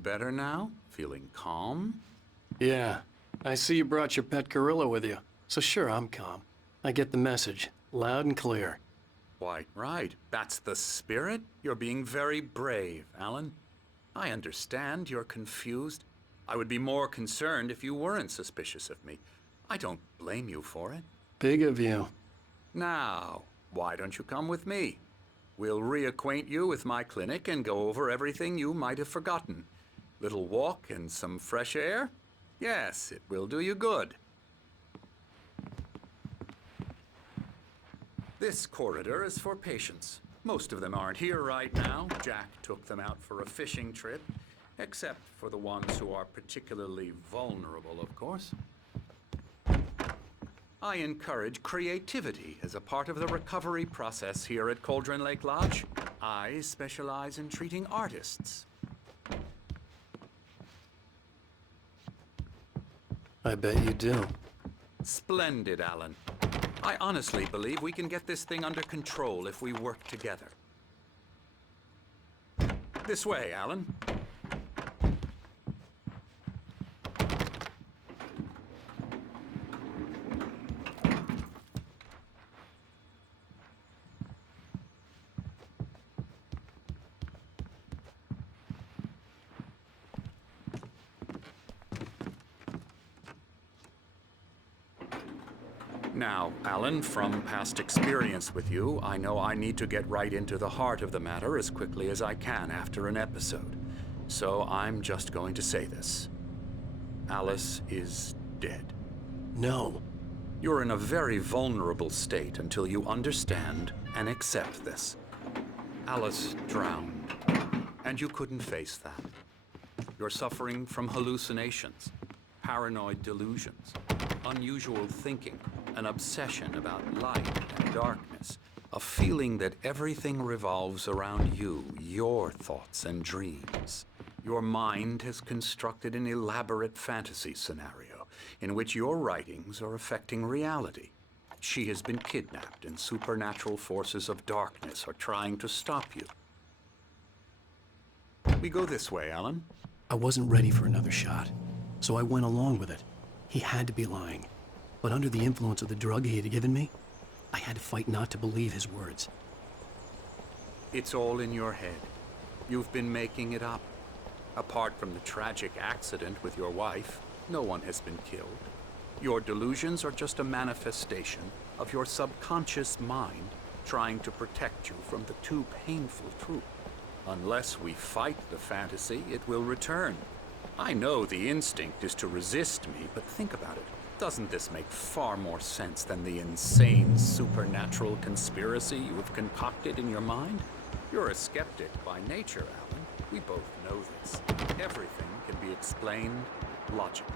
Feeling better now? Feeling calm? Yeah. I see you brought your pet gorilla with you. So sure, I'm calm. I get the message. Loud and clear. Quite right. That's the spirit. You're being very brave, Alan. I understand you're confused. I would be more concerned if you weren't suspicious of me. I don't blame you for it. Big of you. Now, why don't you come with me? We'll reacquaint you with my clinic and go over everything you might have forgotten. Little walk and some fresh air? Yes, it will do you good. This corridor is for patients. Most of them aren't here right now. Jack took them out for a fishing trip, except for the ones who are particularly vulnerable, of course. I encourage creativity as a part of the recovery process here at Cauldron Lake Lodge. I specialize in treating artists. I bet you do. Splendid, Alan. I honestly believe we can get this thing under control if we work together. This way, Alan. Now, Alan, from past experience with you, I know I need to get right into the heart of the matter as quickly as I can after an episode. So I'm just going to say this. Alice is dead. No. You're in a very vulnerable state until you understand and accept this. Alice drowned, and you couldn't face that. You're suffering from hallucinations, paranoid delusions, unusual thinking, an obsession about light and darkness, a feeling that everything revolves around you, your thoughts and dreams. Your mind has constructed an elaborate fantasy scenario in which your writings are affecting reality. She has been kidnapped and supernatural forces of darkness are trying to stop you. We go this way, Alan. I wasn't ready for another shot, so I went along with it. He had to be lying. But under the influence of the drug he had given me, I had to fight not to believe his words. It's all in your head. You've been making it up. Apart from the tragic accident with your wife, no one has been killed. Your delusions are just a manifestation of your subconscious mind trying to protect you from the too painful truth. Unless we fight the fantasy, it will return. I know the instinct is to resist me, but think about it. Doesn't this make far more sense than the insane supernatural conspiracy you have concocted in your mind? You're a skeptic by nature, Alan. We both know this. Everything can be explained logically.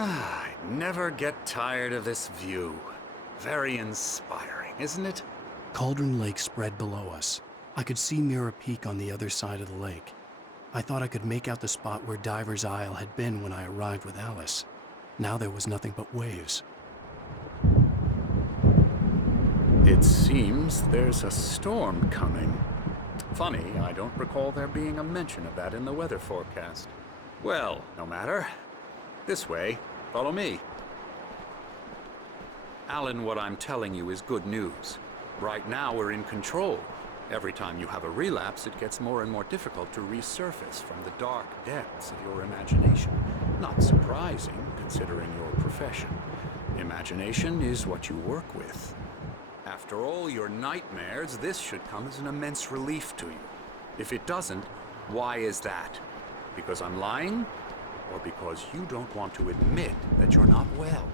I never get tired of this view. Very inspiring, isn't it? Cauldron Lake spread below us. I could see Mirror Peak on the other side of the lake. I thought I could make out the spot where Diver's Isle had been when I arrived with Alice. Now there was nothing but waves. It seems there's a storm coming. Funny, I don't recall there being a mention of that in the weather forecast. Well, no matter. This way. Follow me. Alan, what I'm telling you is good news. Right now, we're in control. Every time you have a relapse, it gets more and more difficult to resurface from the dark depths of your imagination. Not surprising, considering your profession. Imagination is what you work with. After all your nightmares, this should come as an immense relief to you. If it doesn't, why is that? Because I'm lying? Or because you don't want to admit that you're not well?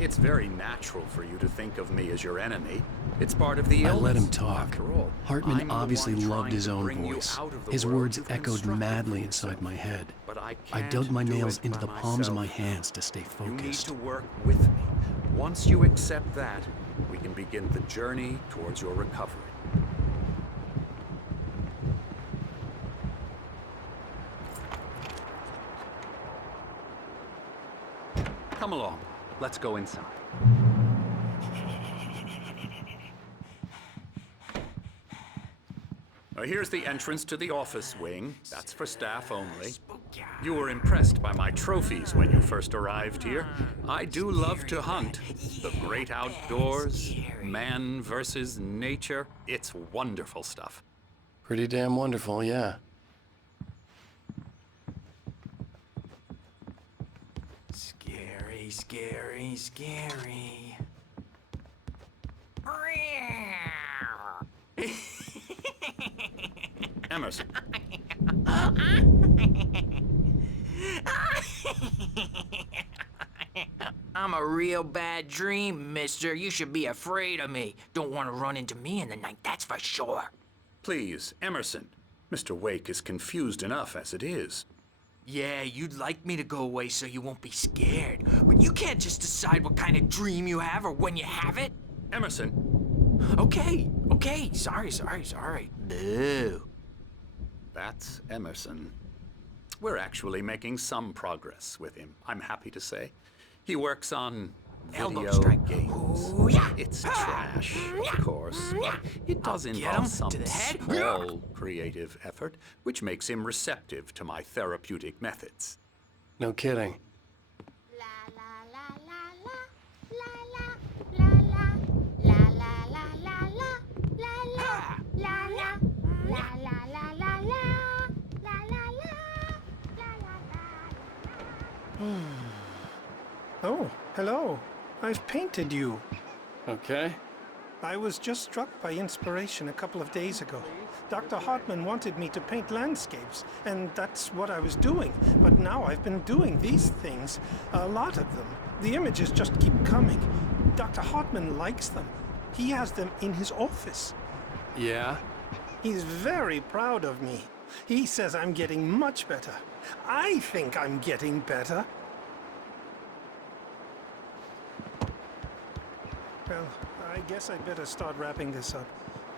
It's very natural for you to think of me as your enemy. It's part of the I illness. let him talk. After all, Hartman I'm the obviously one loved trying his to own bring you voice. out of the His world words you've echoed constructed madly for inside yourself. my head. But I I can't dug my do nails it into by the palms of my myself. hands to stay You need focused. to work with me. Once you accept that, we can begin the journey towards your recovery. Come along. Let's go inside. Here's the entrance to the office wing. That's for staff only. You were impressed by my trophies when you first arrived here. I do love to hunt. The great outdoors, man versus nature. It's wonderful stuff. Pretty damn wonderful, yeah. Scary, scary, scary. Emerson, I'm a real bad dream, mister. You should be afraid of me. Don't want to run into me in the night, that's for sure. please, Emerson. Mr. Wake is confused enough as it is. Yeah, you'd like me to go away so you won't be scared. But you can't just decide what kind of dream you have or when you have it. Emerson, Okay, sorry. Boo. that's Emerson. We're actually making some progress with him, I'm happy to say. He works on Elbow video strike. games. Ooh, yeah. It's trash, of course, but it does Get involve him some to the head. small creative effort, which makes him receptive to my therapeutic methods. No kidding. Oh, hello. I've painted you. Okay. I was just struck by inspiration a couple of days ago. Dr. Hartman wanted me to paint landscapes, and that's what I was doing. But now I've been doing these things, a lot of them. The images just keep coming. Dr. Hartman likes them. He has them in his office. Yeah? He's very proud of me. He says I'm getting much better. I think I'm getting better. Well, I guess I'd better start wrapping this up.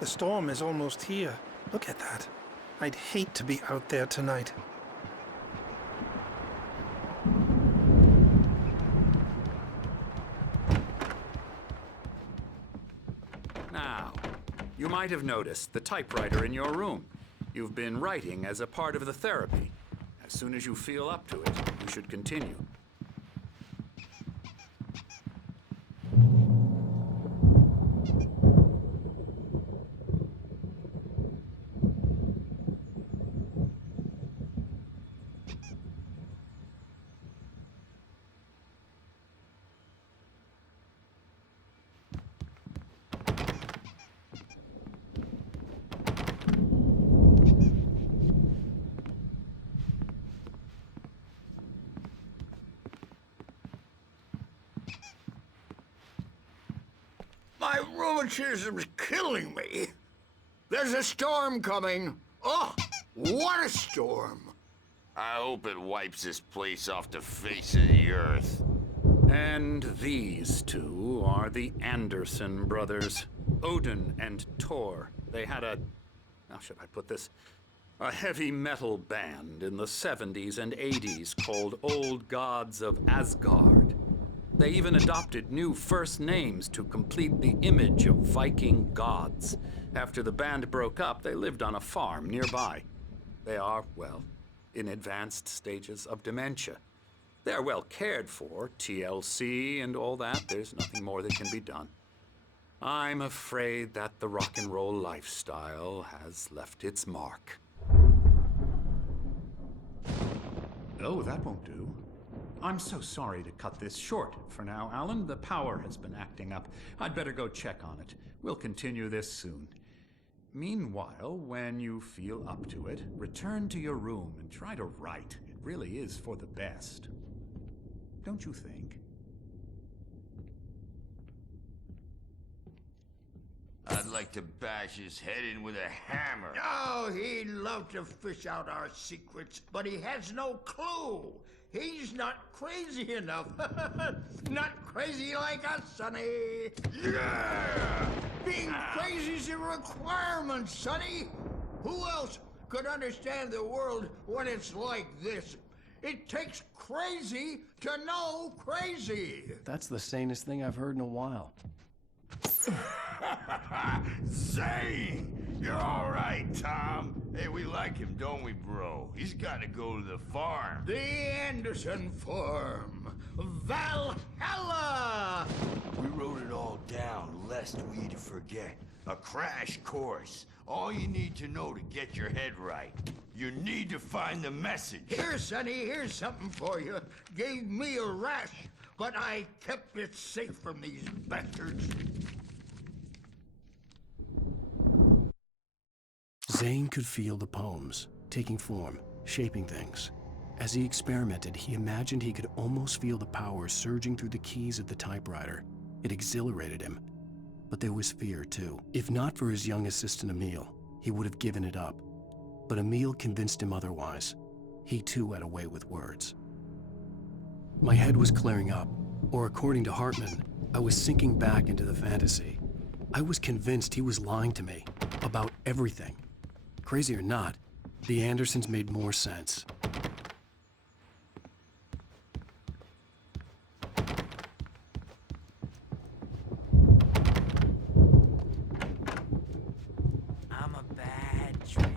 The storm is almost here. Look at that. I'd hate to be out there tonight. Now, you might have noticed the typewriter in your room. You've been writing as a part of the therapy. As soon as you feel up to it, you should continue. My rheumatism's killing me. There's a storm coming. Oh, what a storm. I hope it wipes this place off the face of the earth. And these two are the Anderson brothers, Odin and Thor. They had a, how should I put this? A heavy metal band in the 70s and 80s called Old Gods of Asgard. They even adopted new first names to complete the image of Viking gods. After the band broke up, they lived on a farm nearby. They are, well, in advanced stages of dementia. They're well cared for, TLC and all that. There's nothing more that can be done. I'm afraid that the rock and roll lifestyle has left its mark. Oh, that won't do. I'm so sorry to cut this short for now, Alan. The power has been acting up. I'd better go check on it. We'll continue this soon. Meanwhile, when you feel up to it, return to your room and try to write. It really is for the best. Don't you think? like to bash his head in with a hammer. Oh, he'd love to fish out our secrets, but he has no clue. He's not crazy enough. Not crazy like us, Sonny. Yeah! Being crazy's a requirement, Sonny. Who else could understand the world when it's like this? It takes crazy to know crazy. That's the sanest thing I've heard in a while. Zane! You're all right, Tom. Hey, we like him, don't we, bro? He's got to go to the farm. The Anderson Farm. Valhalla! We wrote it all down, lest we forget. A crash course. All you need to know to get your head right. You need to find the message. Here, Sonny, here's something for you. Gave me a rash, but I kept it safe from these bastards. Zane could feel the poems, taking form, shaping things. As he experimented, he imagined he could almost feel the power surging through the keys of the typewriter. It exhilarated him. But there was fear, too. If not for his young assistant Emil, he would have given it up. But Emil convinced him otherwise. He too had a way with words. My head was clearing up, or according to Hartman, I was sinking back into the fantasy. I was convinced he was lying to me about everything. Crazy or not, the Andersons made more sense. I'm a bad dream.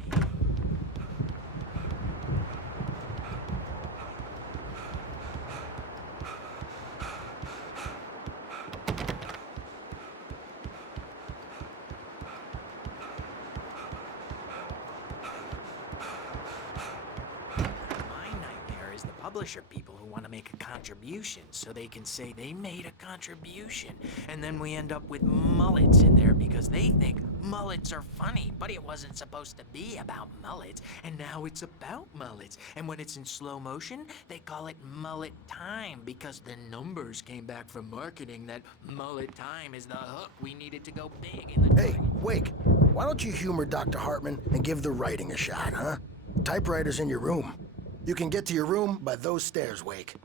Publisher people who want to make a contribution so they can say they made a contribution, and then we end up with mullets in there because they think mullets are funny, but it wasn't supposed to be about mullets, and now it's about mullets. And when it's in slow motion, they call it mullet time because the numbers came back from marketing that mullet time is the hook we needed to go big in the Hey, Wake, why don't you humor Dr. Hartman and give the writing a shot, huh? Typewriter's in your room. You can get to your room by those stairs, Wake.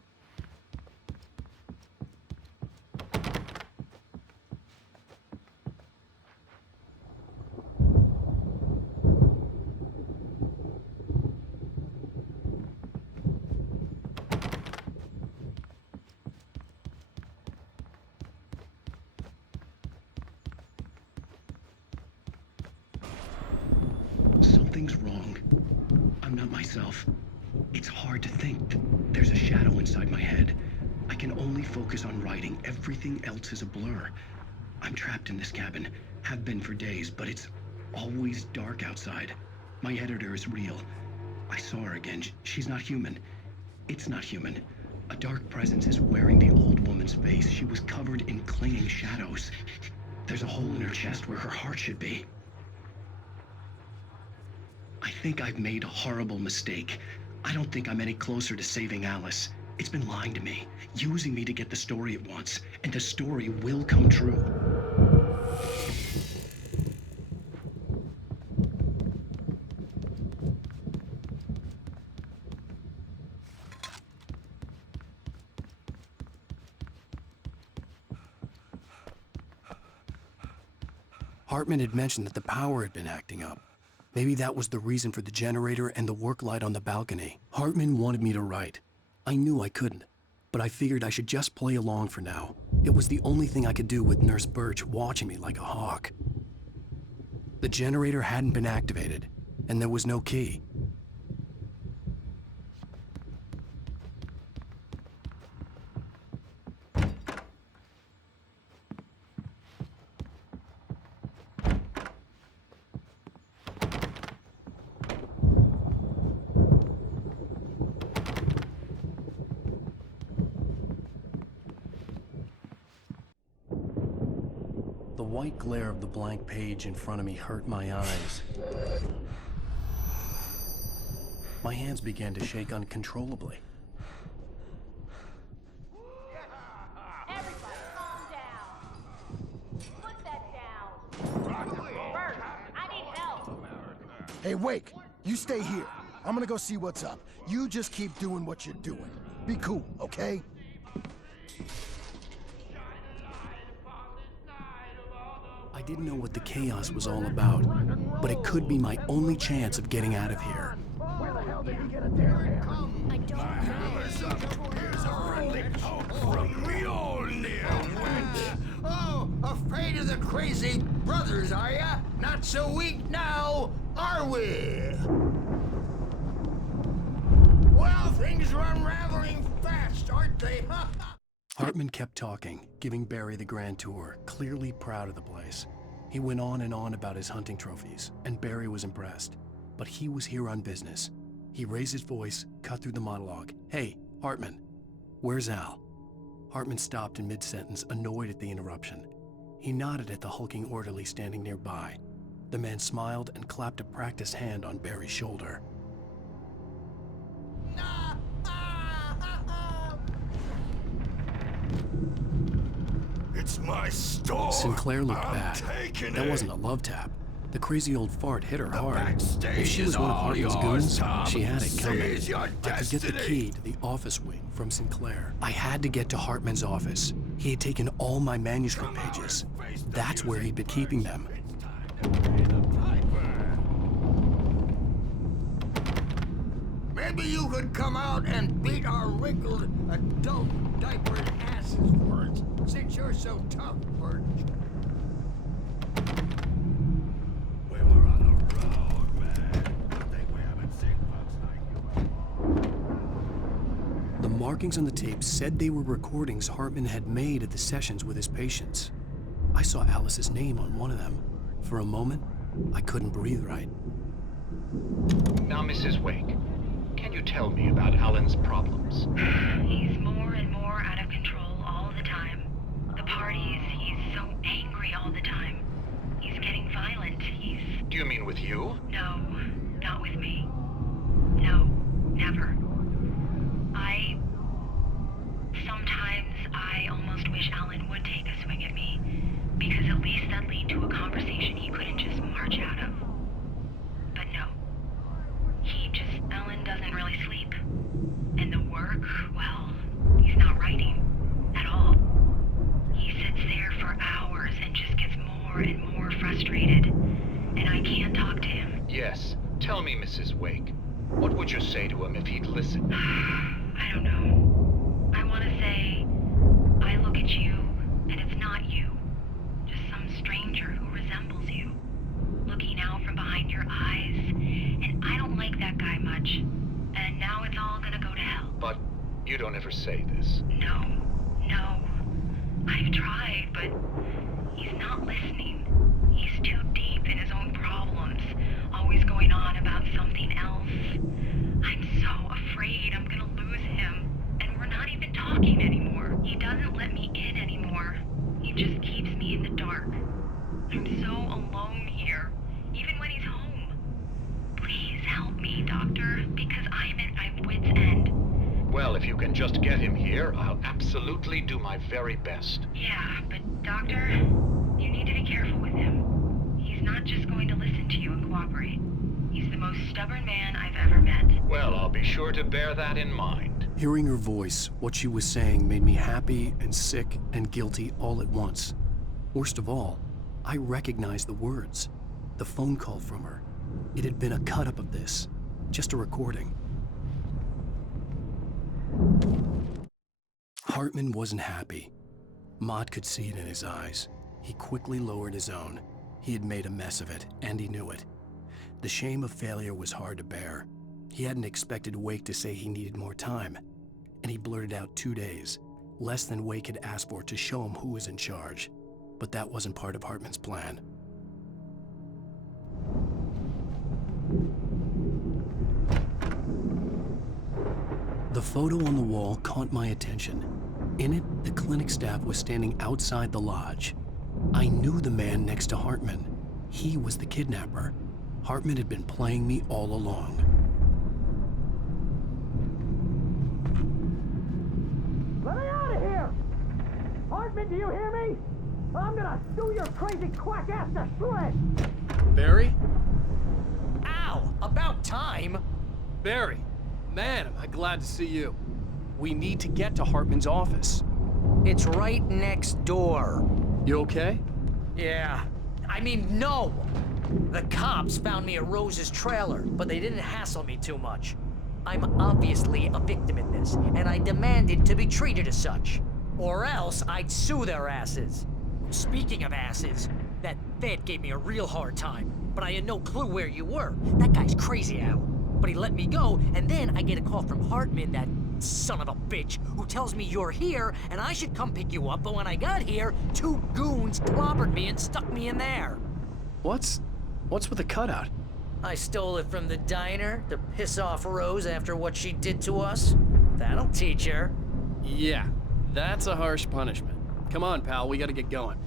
Something's wrong. I'm not myself. It's hard to think. There's a shadow inside my head. I can only focus on writing. Everything else is a blur. I'm trapped in this cabin. Have been for days, but it's always dark outside. My editor is real. I saw her again. She's not human. It's not human. A dark presence is wearing the old woman's face. She was covered in clinging shadows. There's a hole in her chest where her heart should be. I think I've made a horrible mistake. I don't think I'm any closer to saving Alice. It's been lying to me, using me to get the story it wants, and the story will come true. Hartman had mentioned that the power had been acting up. Maybe that was the reason for the generator and the work light on the balcony. Hartman wanted me to write. I knew I couldn't, but I figured I should just play along for now. It was the only thing I could do with Nurse Birch watching me like a hawk. The generator hadn't been activated, and there was no key. The white glare of the blank page in front of me hurt my eyes. My hands began to shake uncontrollably. Everybody calm down. Put that down. Hey, Wake, you stay here. I'm gonna go see what's up. You just keep doing what you're doing. Be cool, okay? I didn't know what the chaos was all about, but it could be my only chance of getting out of here. Where the hell did he get a dare? I don't know. Here's a friendly poke from me old near wench. Oh, afraid of the crazy brothers, are ya? Not so weak now, are we? Well, things are unraveling fast, aren't they? Hartman kept talking, giving Barry the grand tour, clearly proud of the place. He went on and on about his hunting trophies, and Barry was impressed. But he was here on business. He raised his voice, cut through the monologue. Hey, Hartman, where's Al? Hartman stopped in mid-sentence, annoyed at the interruption. He nodded at the hulking orderly standing nearby. The man smiled and clapped a practiced hand on Barry's shoulder. It's my store. Sinclair looked I'm bad. taking That it. wasn't a love tap. The crazy old fart hit her hard. backstage If she was is one of all Hartman's yours, goons, Tom. she had it coming. Seize your I could get the destiny. key to the office wing from Sinclair. I had to get to Hartman's office. He had taken all my manuscript pages. That's where he'd been keeping them. It's time to pay the piper. Maybe you could come out and beat our wrinkled adult diapered asses for us, since you're so tough, Birch. We were on the road, man. Think we haven't seen folks like you. The markings on the tape said they were recordings Hartman had made at the sessions with his patients. I saw Alice's name on one of them. For a moment, I couldn't breathe right. Now, Mrs. Wake, can you tell me about Alan's problems? He's more and more out of control all the time. The parties, he's so angry all the time. He's getting violent. Do you mean with you? No, not with me. No, never. Sometimes I almost wish Alan would take a swing at me, because at least that'd lead to a conversation he couldn't just march out of. But no. Alan doesn't really sleep. And the work, well, he's not writing at all. He sits there for hours and just gets more and more frustrated. And I can't talk to him. Yes. Tell me, Mrs. Wake. What would you say to him if he'd listen? I don't know. I want to say, I look at you, and it's not you. Just some stranger who resembles you. Looking out from behind your eyes, and I don't like that guy much. And now it's all gonna go to hell. But you don't ever say this. No. I've tried, but he's not listening. He's too deep in his own problems, always going on about something else. I'm so afraid I'm gonna lose him, and we're not even talking anymore. He doesn't let me in anymore. He just keeps me in the dark. I'm so alone here, even when he's home. Please help me, Doctor, because I'm at my wit's end. Well, if you can just get him here, I'll absolutely do my very best. Yeah, but Doctor, you need to be careful with him. He's not just going to listen to you and cooperate. He's the most stubborn man I've ever met. Well, I'll be sure to bear that in mind. Hearing her voice, what she was saying made me happy and sick and guilty all at once. Worst of all, I recognized the words. The phone call from her. It had been a cut-up of this. Just a recording. Hartman wasn't happy. Mott could see it in his eyes. He quickly lowered his own. He had made a mess of it, and he knew it. The shame of failure was hard to bear. He hadn't expected Wake to say he needed more time, and he blurted out 2 days, less than Wake had asked for to show him who was in charge. But that wasn't part of Hartman's plan. The photo on the wall caught my attention. In it, the clinic staff was standing outside the lodge. I knew the man next to Hartman. He was the kidnapper. Hartman had been playing me all along. Let me out of here! Hartman, do you hear me? I'm gonna sue your crazy quack ass to shreds! Barry? Ow! About time. Barry, man, am I glad to see you. We need to get to Hartman's office. It's right next door. You okay? Yeah. I mean, no! The cops found me at Rose's trailer, but they didn't hassle me too much. I'm obviously a victim in this, and I demanded to be treated as such. Or else I'd sue their asses. Speaking of asses, that Fed gave me a real hard time, but I had no clue where you were. That guy's crazy, Al. But he let me go, and then I get a call from Hartman, that son of a bitch, who tells me you're here and I should come pick you up, but when I got here, 2 goons clobbered me and stuck me in there. What's with the cutout? I stole it from the diner to piss off Rose after what she did to us. That'll teach her. Yeah, that's a harsh punishment. Come on, pal, we gotta get going.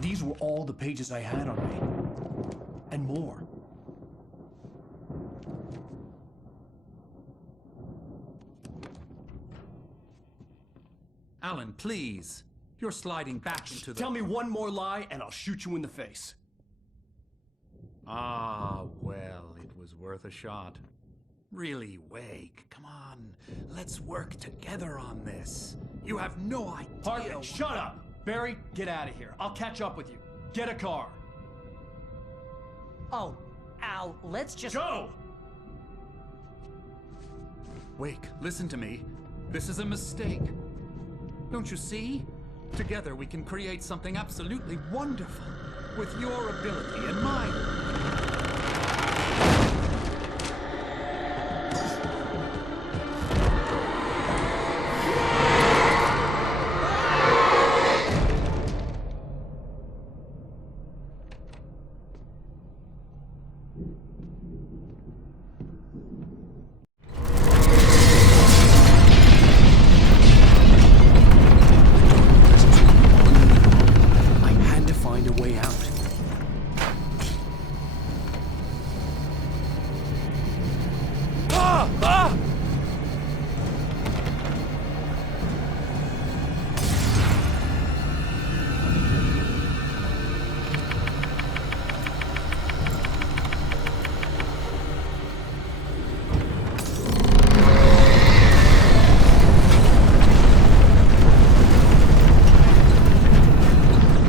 These were all the pages I had on me. And more. Alan, please. You're sliding back into the... Tell me one more lie and I'll shoot you in the face. Ah, well, it was worth a shot. Really, Wake, come on. Let's work together on this. You have no idea... Hartman, shut up! Barry, get out of here. I'll catch up with you. Get a car. Oh, Al, let's just... Go! Wake, listen to me. This is a mistake. Don't you see? Together we can create something absolutely wonderful. With your ability and mine. I had to find a way out.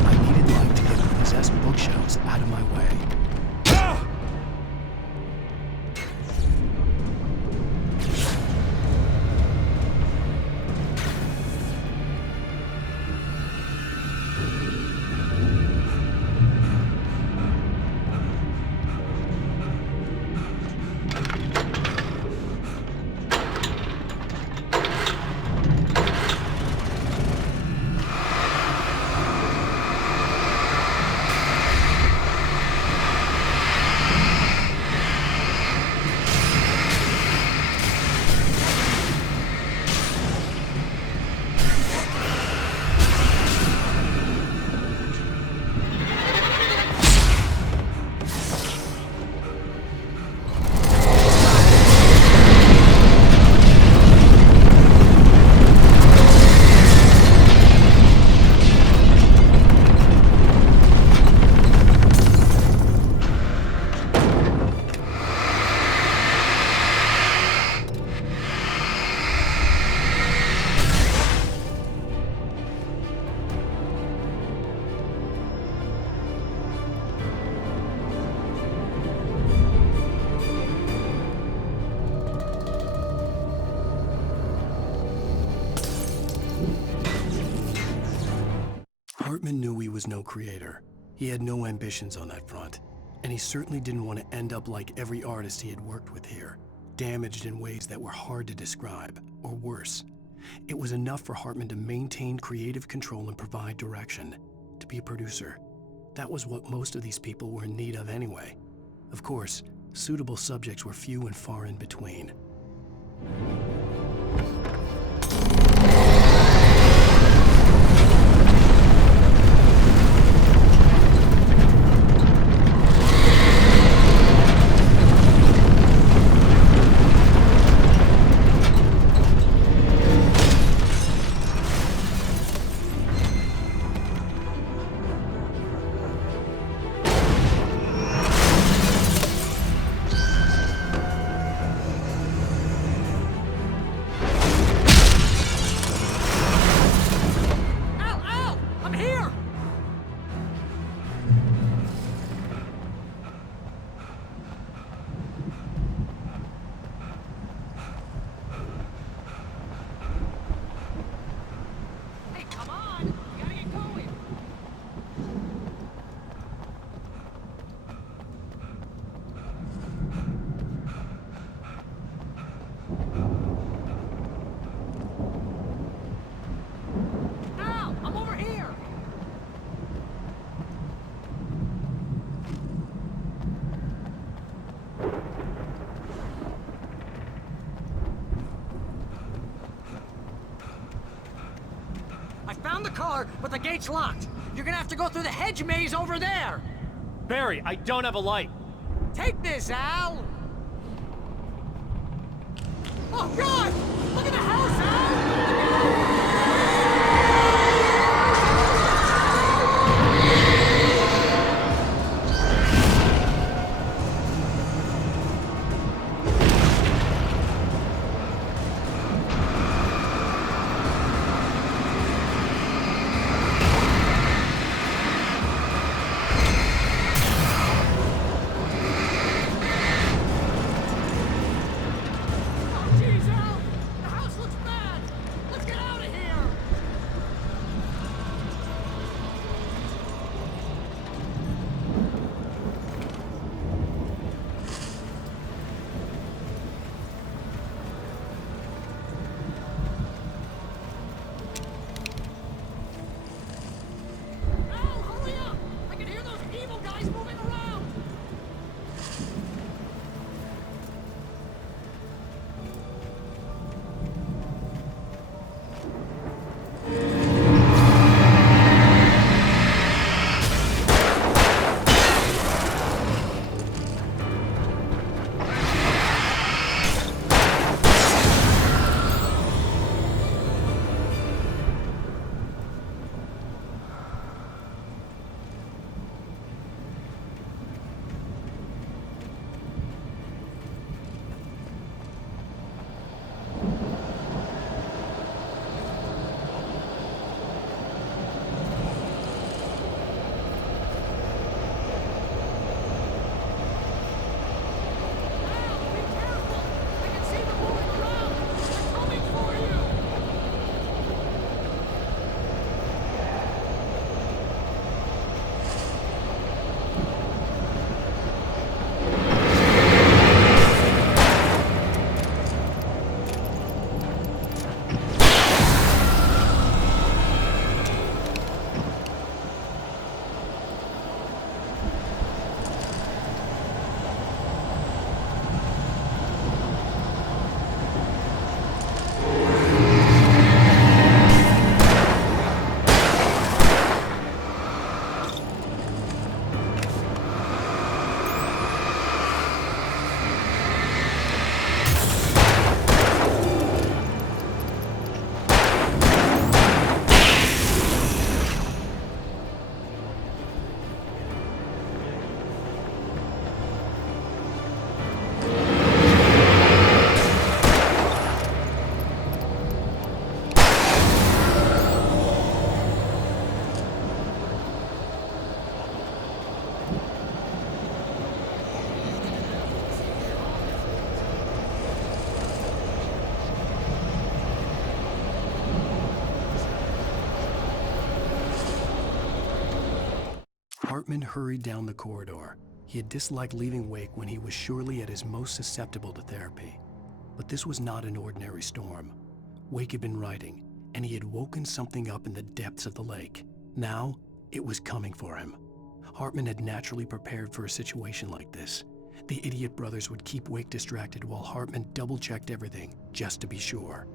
I needed light to get the possessed bookshelves out of my way. Hartman knew he was no creator. He had no ambitions on that front. And he certainly didn't want to end up like every artist he had worked with here, damaged in ways that were hard to describe, or worse. It was enough for Hartman to maintain creative control and provide direction, to be a producer. That was what most of these people were in need of anyway. Of course, suitable subjects were few and far in between. the car, but the gate's locked. You're gonna have to go through the hedge maze over there. Barry, I don't have a light. Take this, Al! Oh, God! Look at the house, Al! Jeez, Al! The house looks bad! Let's get out of here! Al, hurry up! I can hear those evil guys moving around! Al, be careful! I can see them moving around! They're coming for you! Hartman hurried down the corridor. He had disliked leaving Wake when he was surely at his most susceptible to therapy. But this was not an ordinary storm. Wake had been writing, and he had woken something up in the depths of the lake. Now, it was coming for him. Hartman had naturally prepared for a situation like this. The idiot brothers would keep Wake distracted while Hartman double-checked everything, just to be sure.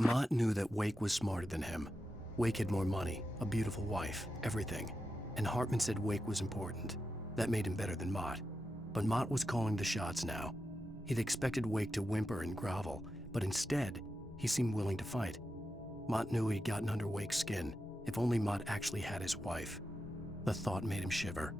Mott knew that Wake was smarter than him. Wake had more money, a beautiful wife, everything. And Hartman said Wake was important. That made him better than Mott. But Mott was calling the shots now. He'd expected Wake to whimper and grovel, but instead, he seemed willing to fight. Mott knew he'd gotten under Wake's skin. If only Mott actually had his wife. The thought made him shiver.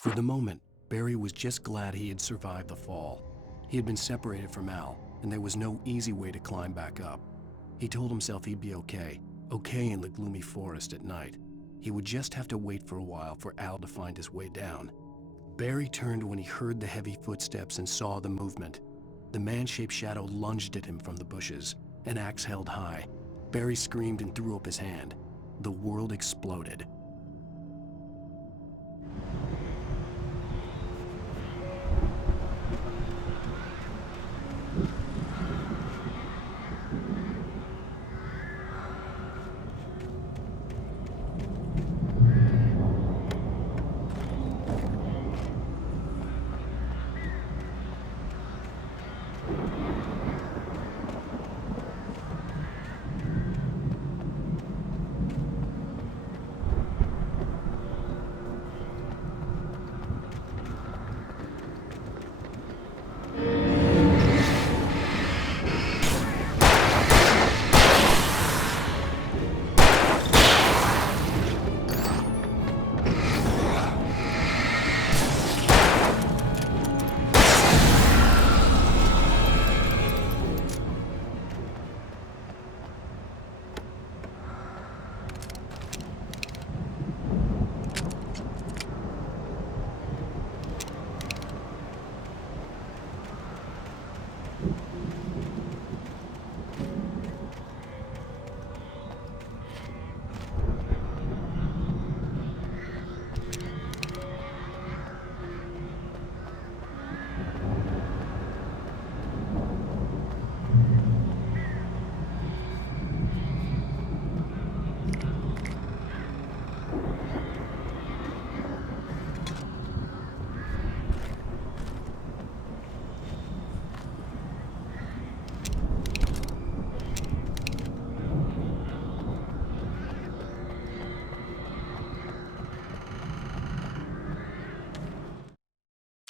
For the moment, Barry was just glad he had survived the fall. He had been separated from Al, and there was no easy way to climb back up. He told himself he'd be okay in the gloomy forest at night. He would just have to wait for a while for Al to find his way down. Barry turned when he heard the heavy footsteps and saw the movement. The man-shaped shadow lunged at him from the bushes, an axe held high. Barry screamed and threw up his hand. The world exploded.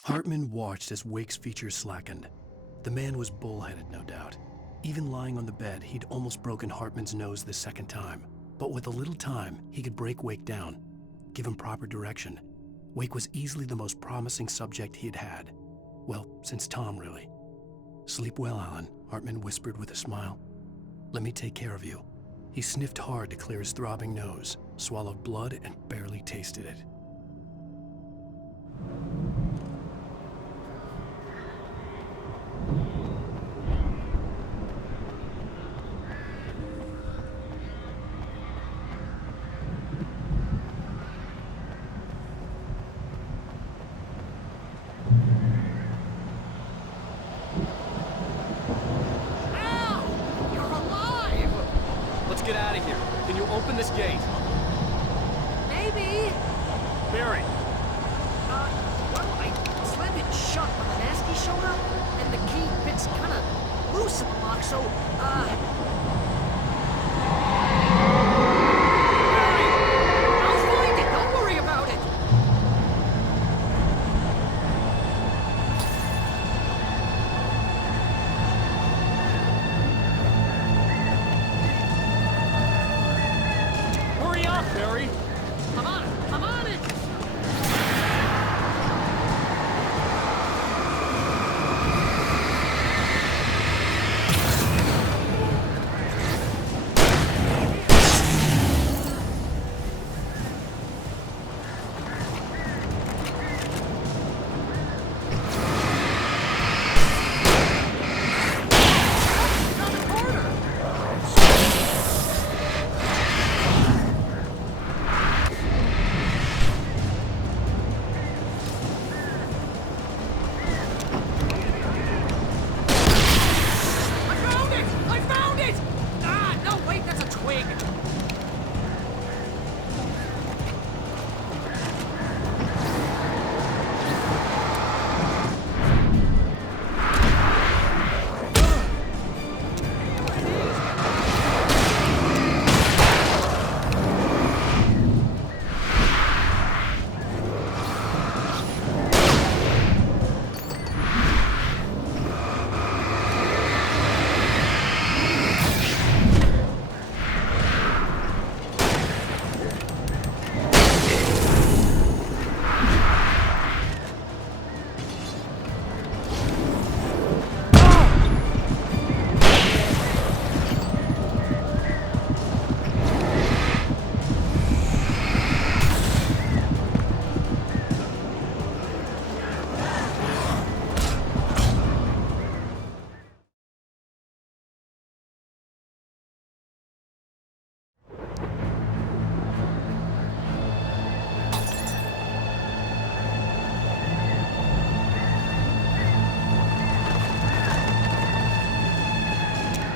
Hartman watched as Wake's features slackened. The man was bullheaded, no doubt. Even lying on the bed, he'd almost broken Hartman's nose the second time. But with a little time, he could break Wake down, give him proper direction. Wake was easily the most promising subject he had had. Well, since Tom, really. "Sleep well, Alan," Hartman whispered with a smile. "Let me take care of you." He sniffed hard to clear his throbbing nose, swallowed blood, and barely tasted it. this gate. Maybe. Barry, Well, I slammed it shut when the Nasty showed up, and the key fits kind of loose in the lock, so, I'll find it. Don't worry about it. hurry up, Barry. I'm on it. I'm on it. Got the corner. I found it! I found it! Ah, no, wait, that's a twig.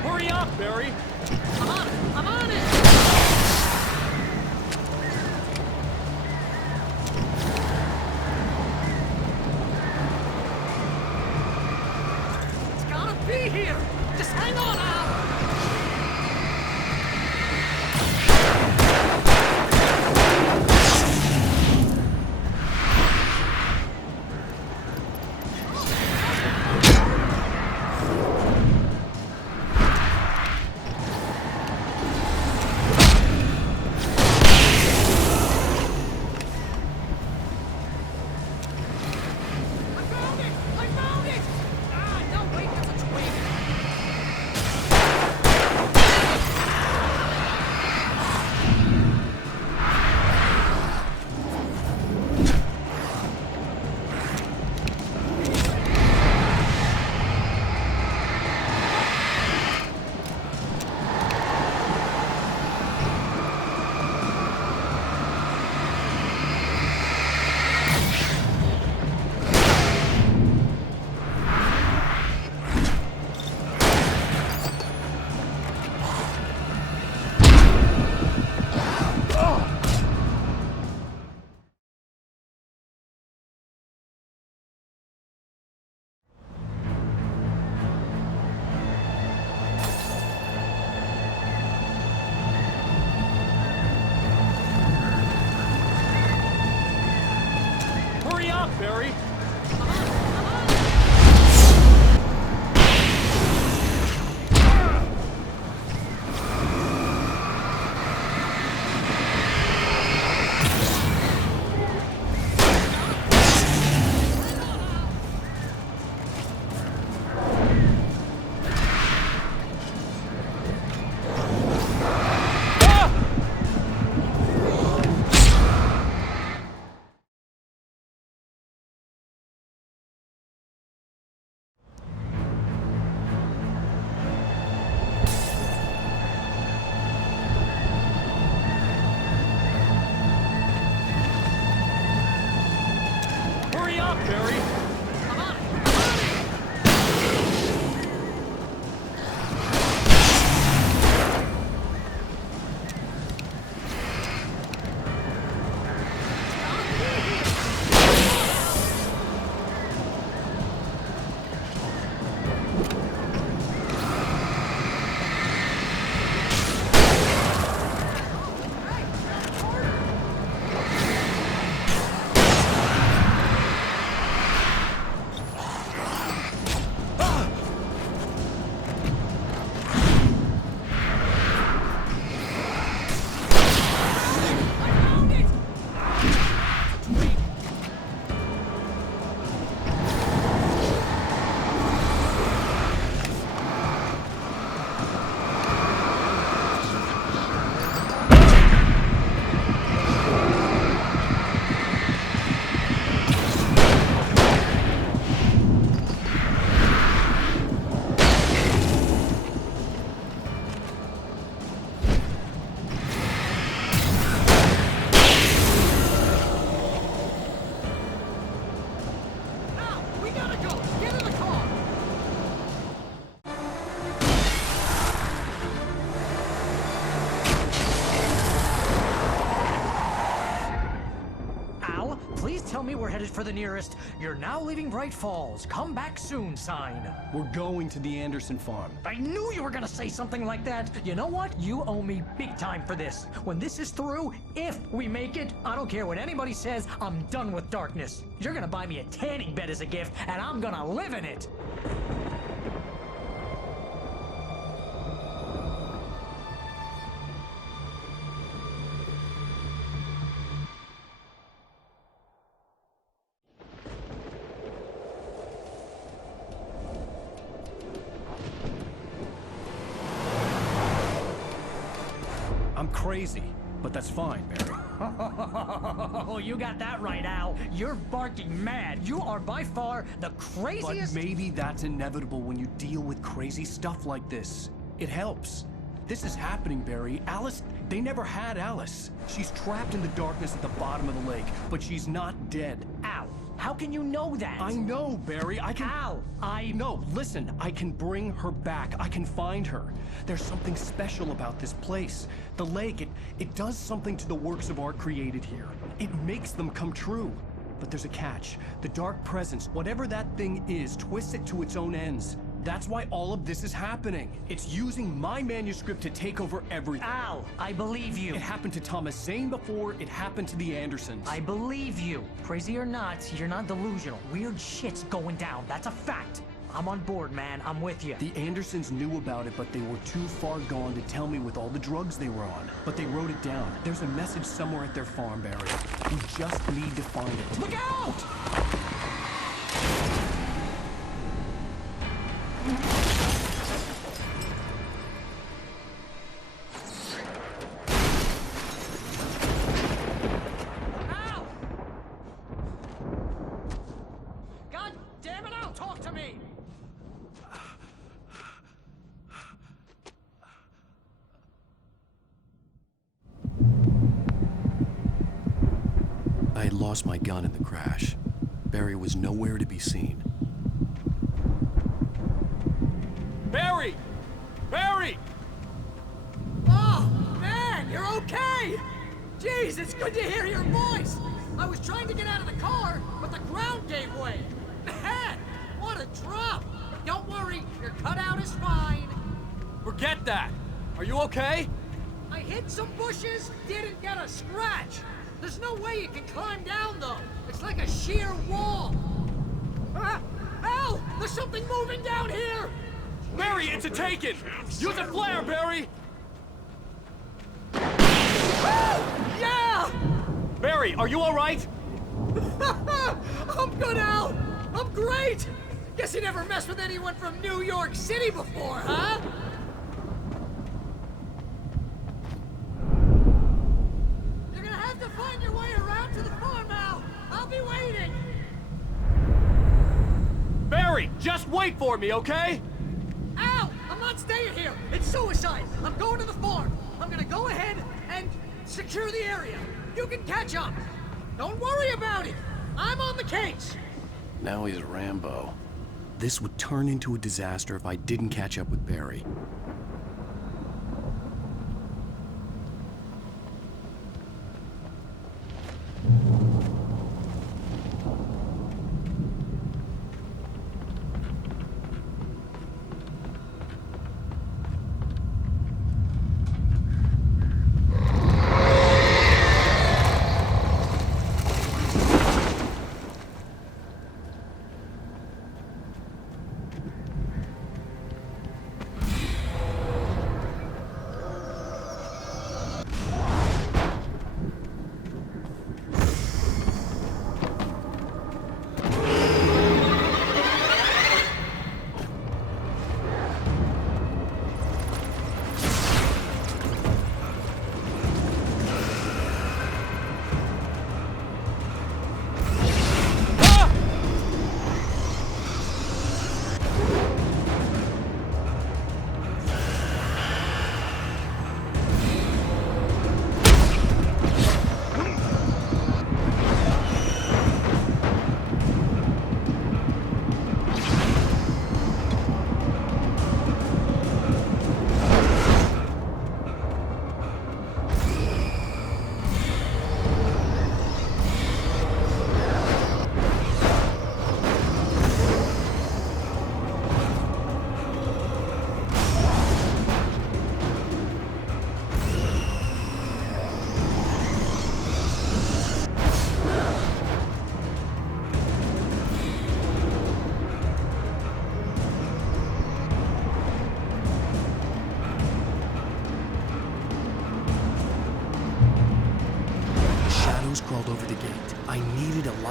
Hurry up, Barry. I'm on it. I'm on it. It's gotta be here. Just hang on, Al. I found it! I found it! Ah, no, wait, that's a twig. Hurry up, Barry. Hurry up, Barry. I'm on it. I'm on it. we're headed for the nearest "You're now leaving Bright Falls. Come back soon" sign. We're going to the Anderson farm. I knew you were gonna say something like that. You know what? You owe me big time for this. When this is through, if we make it, I don't care what anybody says, I'm done with darkness. You're gonna buy me a tanning bed as a gift, and I'm gonna live in it. I'm crazy, but that's fine, Barry. Oh, you got that right, Al. You're barking mad. You are by far the craziest. But maybe that's inevitable when you deal with crazy stuff like this. It helps. This is happening, Barry. Alice, they never had Alice. She's trapped in the darkness at the bottom of the lake, but she's not dead. Al, how can you know that? I know, Barry. I can... Al, No, listen. I can bring her back. I can find her. There's something special about this place. The lake, it does something to the works of art created here. It makes them come true. But there's a catch. The dark presence, whatever that thing is, twists it to its own ends. That's why all of this is happening. It's using my manuscript to take over everything. Al, I believe you. It happened to Thomas Zane before, it happened to the Andersons. I believe you. Crazy or not, you're not delusional. Weird shit's going down. That's a fact. I'm on board, man. I'm with you. The Andersons knew about it, but they were too far gone to tell me with all the drugs they were on. But they wrote it down. There's a message somewhere at their farm, Barry. We just need to find it. Look out! Al! God damn it, Al, talk to me! I had lost my gun in the crash. Barry was nowhere to be seen. Barry! Barry! Oh, man, you're okay! Jeez, it's good to hear your voice! I was trying to get out of the car, but the ground gave way. Man, what a drop! Don't worry, your cutout is fine. Forget that! Are you okay? I hit some bushes, didn't get a scratch. There's no way you can climb down, though. It's like a sheer wall. Ah! Al! There's something moving down here! Barry, it's a taken! Use a flare, Barry! Yeah! Barry, are you alright? I'm good, Al! I'm great! Guess you never messed with anyone from New York City before, huh? You're gonna have to find your way around to the farm, Al! I'll be waiting! Barry, just wait for me, okay? Al! I'm not staying here! It's suicide! I'm going to the farm! I'm gonna go ahead and secure the area. You can catch up. Don't worry about it. I'm on the case. Now he's Rambo. This would turn into a disaster if I didn't catch up with Barry.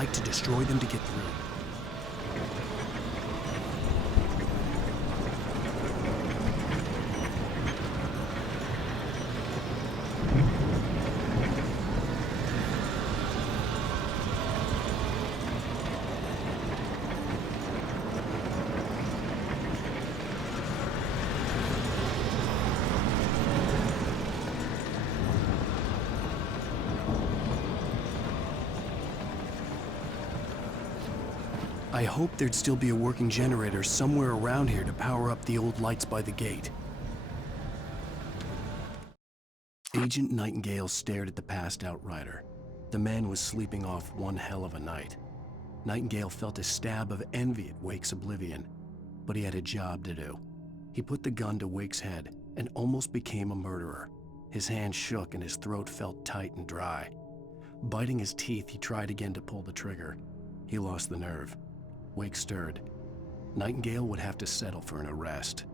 fight to destroy them to get through. I hoped there'd still be a working generator somewhere around here to power up the old lights by the gate. Agent Nightingale stared at the passed-out rider. The man was sleeping off one hell of a night. Nightingale felt a stab of envy at Wake's oblivion, but he had a job to do. He put the gun to Wake's head and almost became a murderer. His hand shook and his throat felt tight and dry. Biting his teeth, he tried again to pull the trigger. He lost the nerve. Wake stirred. Nightingale would have to settle for an arrest.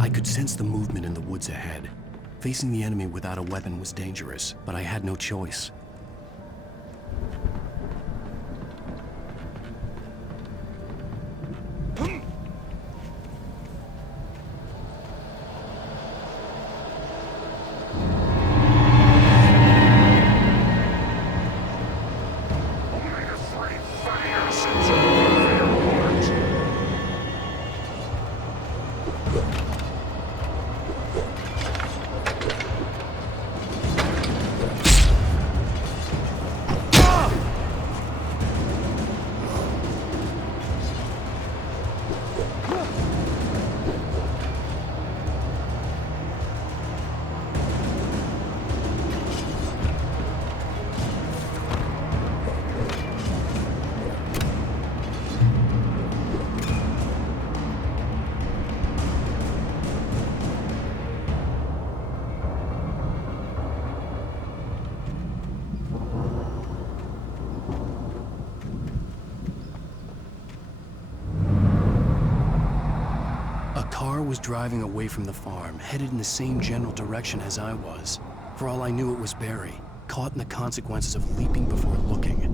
I could sense the movement in the woods ahead. Facing the enemy without a weapon was dangerous, but I had no choice. Was driving away from the farm, headed in the same general direction as I was. For all I knew, it was Barry, caught in the consequences of leaping before looking.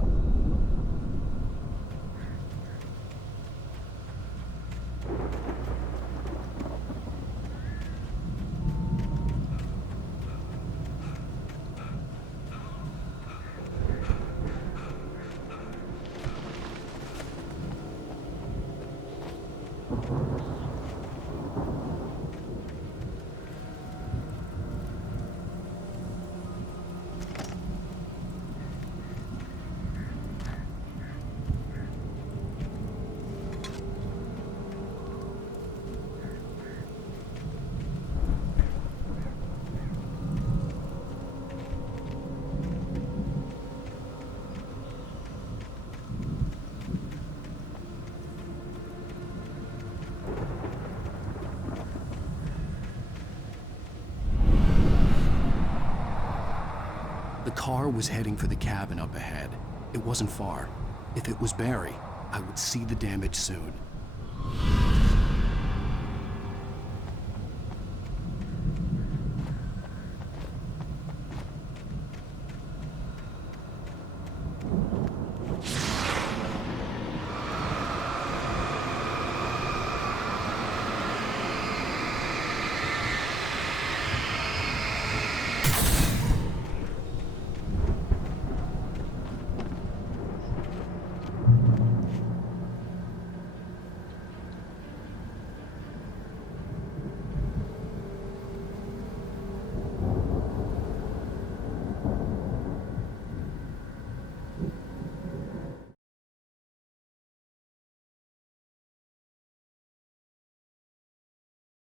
The car was heading for the cabin up ahead. It wasn't far. If it was Barry, I would see the damage soon.